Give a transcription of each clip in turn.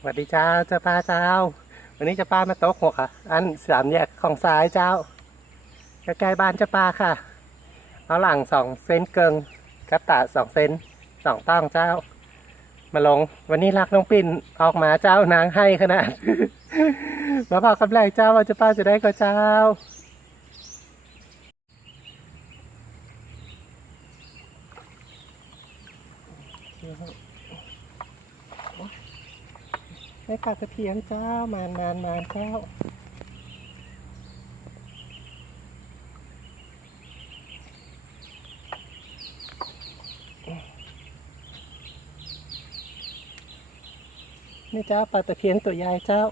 สวัสดีเจ้าเจ้าป้าเจ้า วันนี้เจ้าป้ามาโต๊ะหกค่ะ อันสามแยกของซ้ายเจ้าใกล้ๆบ้านเจ้าป้าค่ะ เอาหลังสองเซนเกิงกับตาสองเซนสองต้องเจ้า มาลง วันนี้รักน้องปิ่นออกมาเจ้านางให้ขนาด มาบอกกับแรกเจ้าว่าเจ้าป้าจะได้ก็เจ้า ไม่ปลากระเทียมเจ้ามานมานมานเจ้านี่เจ้าปลาตะเพียนตัวใหญ่เจ้า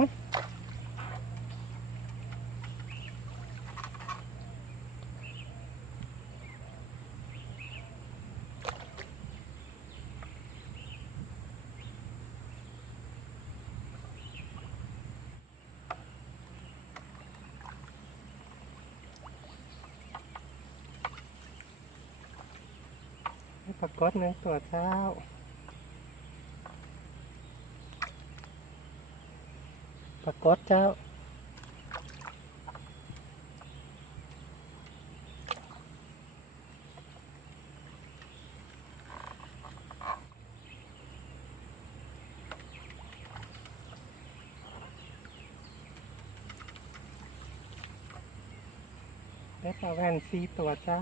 ให้ปรากฏหนึ่งตัวเจ้า ปรากฏเจ้าได้ปลาแวนซีตัวเจ้า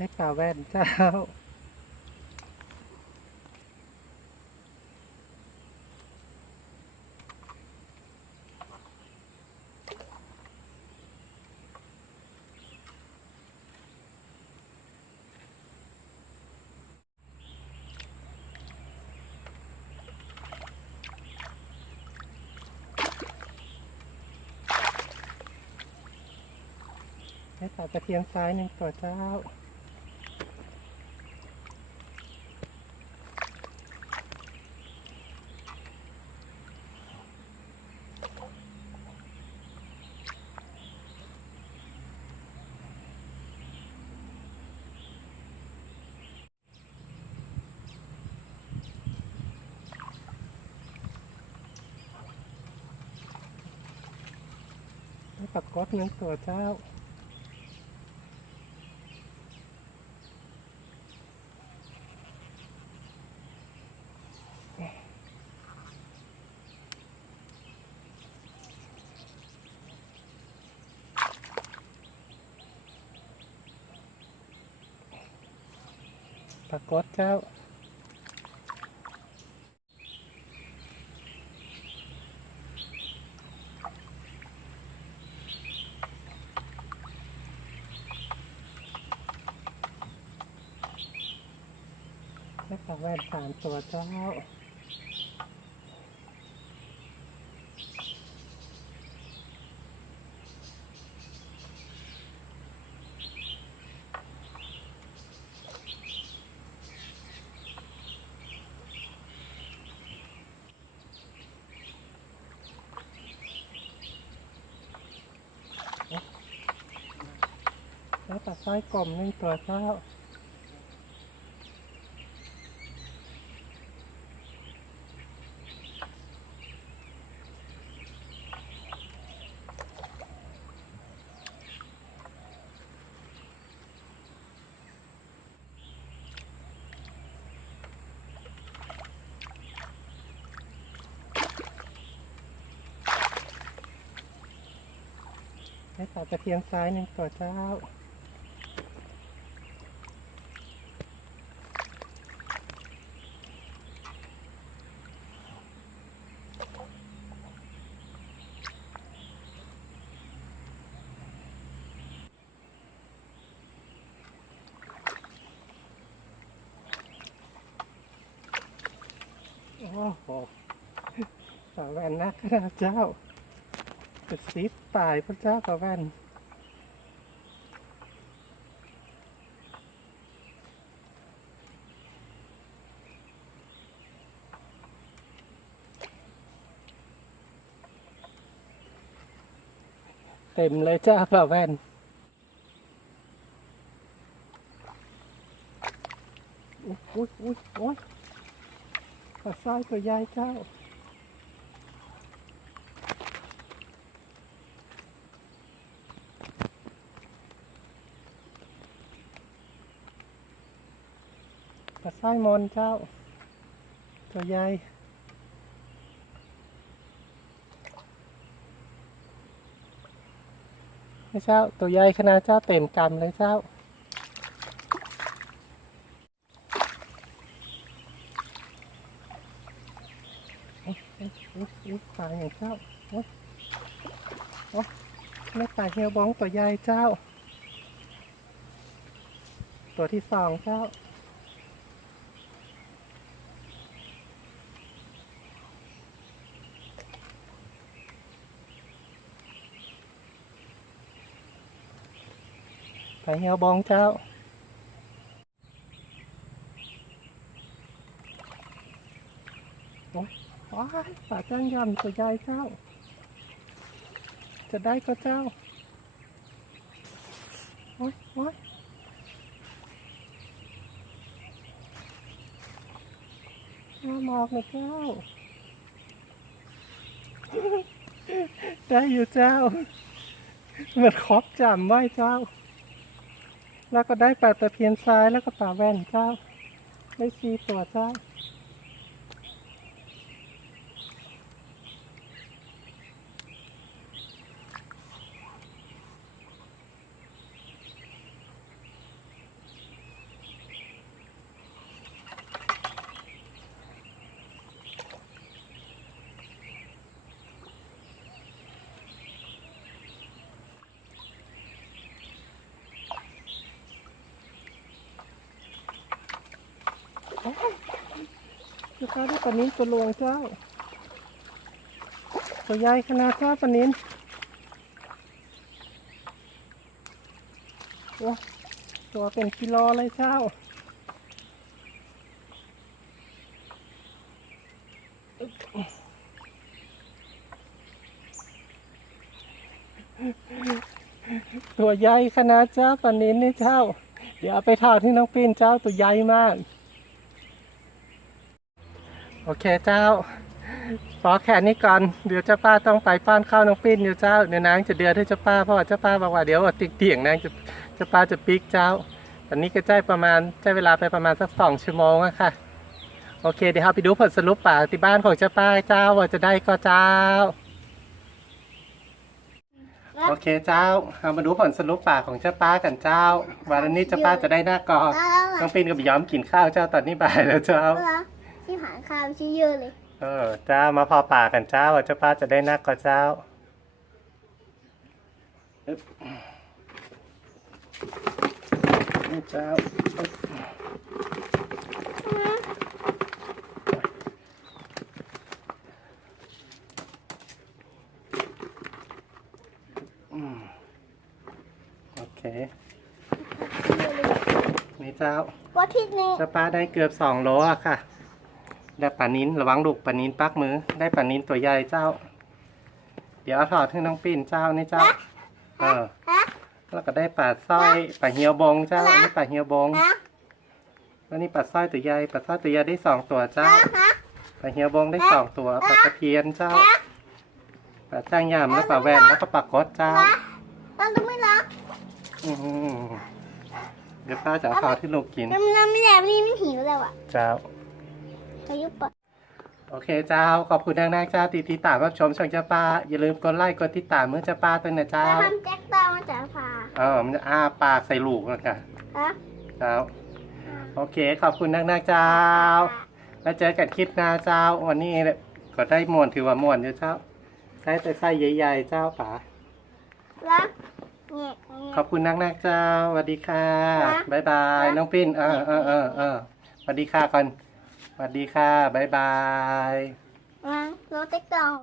ได้ปลาแว่นเจ้าได้ปลาตะเพียนซ้ายหนึ่งตัวเจ้า ผักกอดนะกนตัวเจ้าตักกอดเจ้า ได้ปลาแว่นสาม ตัวเจ้าแล้วปลาสร้อยกลมหนึ่งตัวเจ้า ให้ปลาตะเพียนซ้ายหนึ่งตัวเจ้าโอ้โหสาวแวนนักนะเจ้า จะซีตายพระเจ้าสาวแว่นเต็มเลยจ้าสาแว่นอุ๊ยอุ๊ยอุ๊ยโอ๊ยปลาสร้อยตัวใหญ่เจ้า ปลาสร้อนเจ้า ตัวใหญ่ไม่เจ้า ตัวใหญ่ขนาดเจ้าเต็มกำเลยเจ้าอุ๊ยอุ๊ยอุ๊ยปลาอย่างเจ้าโอ๊ยโอ๊ยไม่ปลาเฮียวบ้องตัวใหญ่เจ้า ตัวที่สองเจ้า เฮียวบองเจ้า โอ๊ยว้ายปลาจ้างยำตัวใหญ่เจ้า จะได้ก็เจ้า โอ๊ยโอ๊ยน่ามองเลยเจ้า ได้อยู่เจ้าเหมือนครอบจำไว้เจ้า แล้วก็ได้ปลาตะเพียนซ้ายแล้วก็ปลาแว่นเจ้า ได้สี่ตัวเจ้า จะเข้าได้ปนิ้นตัวลวงเจ้า ตัวใหญ่ขนาดเจ้าปนิ้นโอ้ตัวเป็นกิโลเลยเจ้าตัวใหญ่ขนาดเจ้าปนิ้นนี่เจ้า เดี๋ยวไปทอดที่น้องปีนเจ้าตัวใหญ่มาก อเคเจ้าพอแค่นี้ก่อน เดี๋ยวเจ้าป้าต้องไปป้อนข้าวน้องปิ้นอยู่เจ้า เดี๋ยวนางจะเดือดให้เจ้าป้า เพราะว่าเจ้าป้าบอกว่าเดี๋ยวติ๊กเตียงนางจะเจ้าป้าจะปิกเจ้า ตอนนี้ก็ใช้ประมาณใช้เวลาไปประมาณสักสองชั่วโมงอะค่ะ โอเคเดี๋ยวเราไปดูผลสรุปป่าที่บ้านของเจ้าป้าเจ้าว่าจะได้ก็เจ้า โอเคเจ้าเรามาดูผลสรุปป่าของเจ้าป้ากันเจ้า วันนี้เจ้าป้าจะได้หน้ากอน้องปิ้นกับย้อมกินข้าวเจ้าตอนนี้บ่ายแล้วเจ้า ที่หาข้าวชื่อเยอะเลย เออเจ้ามาพอป่ากันเจ้าเจ้าป้าจะได้นักก็เจ้านี่เจ้าโอเค นี่เจ้า ว่าที่นี้ เจ้าป้าได้เกือบสองโลอะค่ะ ได้ปลานิ้นระวังลูกปลานิ้นปักมือ ได้ปลานิ้นตัวใหญ่เจ้า เดี๋ยวเอาถอดให้น้องปิ่นเจ้านี่เจ้า เออฮะแล้วก็ได้ปลาสร้อยปลาเหียวบงเจ้าอันนี้ปลาเหียวบงฮะแล้วนี่ปลาสร้อยตัวใหญ่ปลาสร้อยตัวใหญ่ได้สองตัวเจ้าฮะฮะปลาเหียวบงได้สองตัวปลาตะเพียนเจ้าฮะปลาจ้างยามแล้วปลาแวนแล้วก็ปลากดเจ้าฮะมันต้องไม่รักอืมเดี๋ยวป้าจะเอาข้าวที่ลูกกินมันมันไม่แล้วนี่มันหิวแล้วอะเจ้า อายุปะโอเคเจ้า ขอบคุณนางๆเจ้าติดติดตามรับชมช่องเจ้าป้า อย่าลืมกดไลค์กดติดตามเมื่อเจ้าป้าตัวนะเจ้าแล้วทำแจ็คตามาจากพาเออมันจะอ้าปากใส่ลูกแล้วกันฮะเจ้าโอเค ขอบคุณนางๆเจ้า แล้วเจอกันคลิปหน้าเจ้า วันนี้ก็ได้มวนถือว่าม่วนอยู่เจ้าได้แต่ไส้ใหญ่ๆเจ้าป๋าแล้วเงี้ยเงี้ยขอบคุณนักนักๆเจ้าสวัสดีค่ะค่ะบ๊ายบายค่ะน้องปิ้น เออเออเออเออสวัสดีค่ะก่อนส วัสดีค่ะ บ๊ายบายงั้นรถติ๊กตอง